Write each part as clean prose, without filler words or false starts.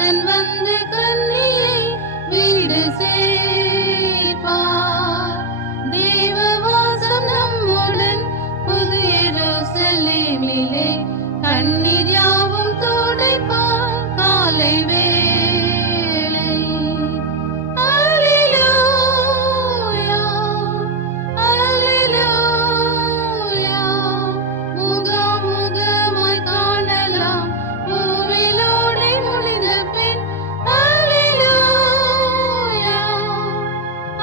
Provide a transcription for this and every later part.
கர்த்தன் வந்து கன்னியை வீடு சேர்ப்பார். தேவவாசம் நம்முடன் புது எருசலேமிலே கண்ணீர் யாவும் துடைப்பார் காலை வேளை. அல்லேலூயா, அல்லேலூயா. முகமுகமாய் காணலாம் பூவிலோடை முடிந்த பின். அல்லேலூயா,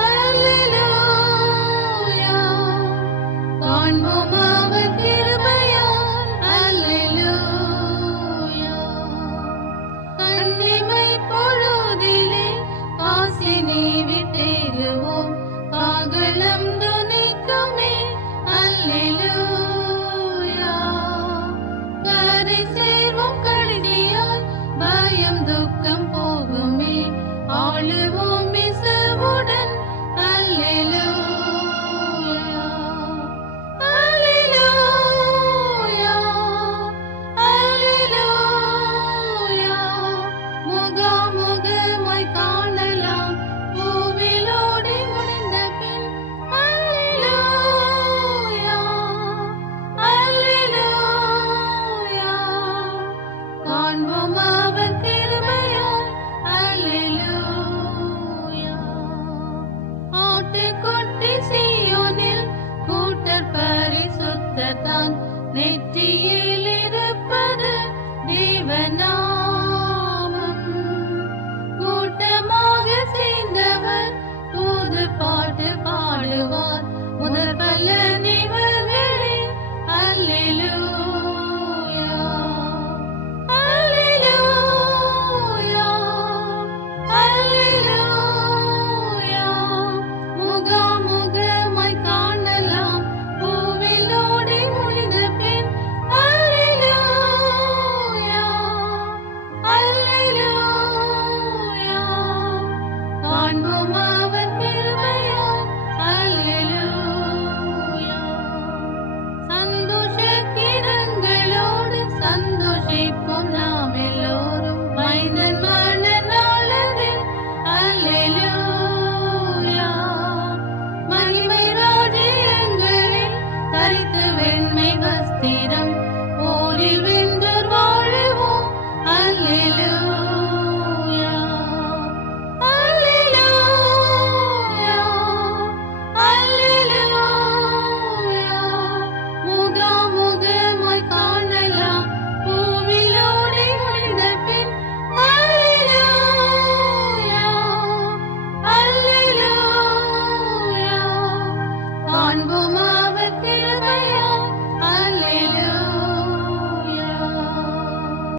அல்லேலூயா. காண்போம் அவர் கிருபையால். அல்லேலூயா. கன்னிமை பொழுதிலே காசினி விட்டேறுவோம், காகளம் துணிக்குமே. அல்லேலூயா. கரை சேர்வோம் கழுதியால், பயம் துக்கம் போகுமே. ஆளுவோம் இயேசுவுடன். அல்லேலூயா, அல்லேலூயா, அல்லேலூயா. முகமுகமாய் காணலாம் பூவிலோடை முடிந்த பின். அல்லேலூயா, அல்லேலூயா. காண்போம் அவர் கிருபையால். அல்லேலூயா. ஆட்டுக்குட்டி சீயோனில் கூட்டர் பரிசுத்தத்தான், நெற்றியில் இருப்பது தேவநாமம். கூட்டமாக சேர்ந்தவர் தூது பாட்டு பாடுவார், முதல் பலன் இவர்களே. அல்லேலூயா, அல்லேலூயா, அல்லேலூயா. முகமுகமாய் காணலாம் பூவிலோடை முடிந்த பின். அல்லேலூயா, அல்லேலூயா. காண்போம் அவர் கிருபையால். அல்லேலூயா. சந்தோஷ கிரங்களோடு சந்தோஷிப்போம் நாம் எல்லோரும் மைந்தன் மணநாளரில். அல்லேலூயா. மகிமை ராஜ்யங்களில் தரித்து வெண்மை வஸ்திரம் போரில் வென்றோர் வாழுவோம். அல்லேலூயா, அல்லேலூயா, அல்லேலூயா. முகமுகமாய் காணலாம் பூவிலோடை முடிந்த பின். அல்லேலூயா, அல்லேலூயா. காண்போம்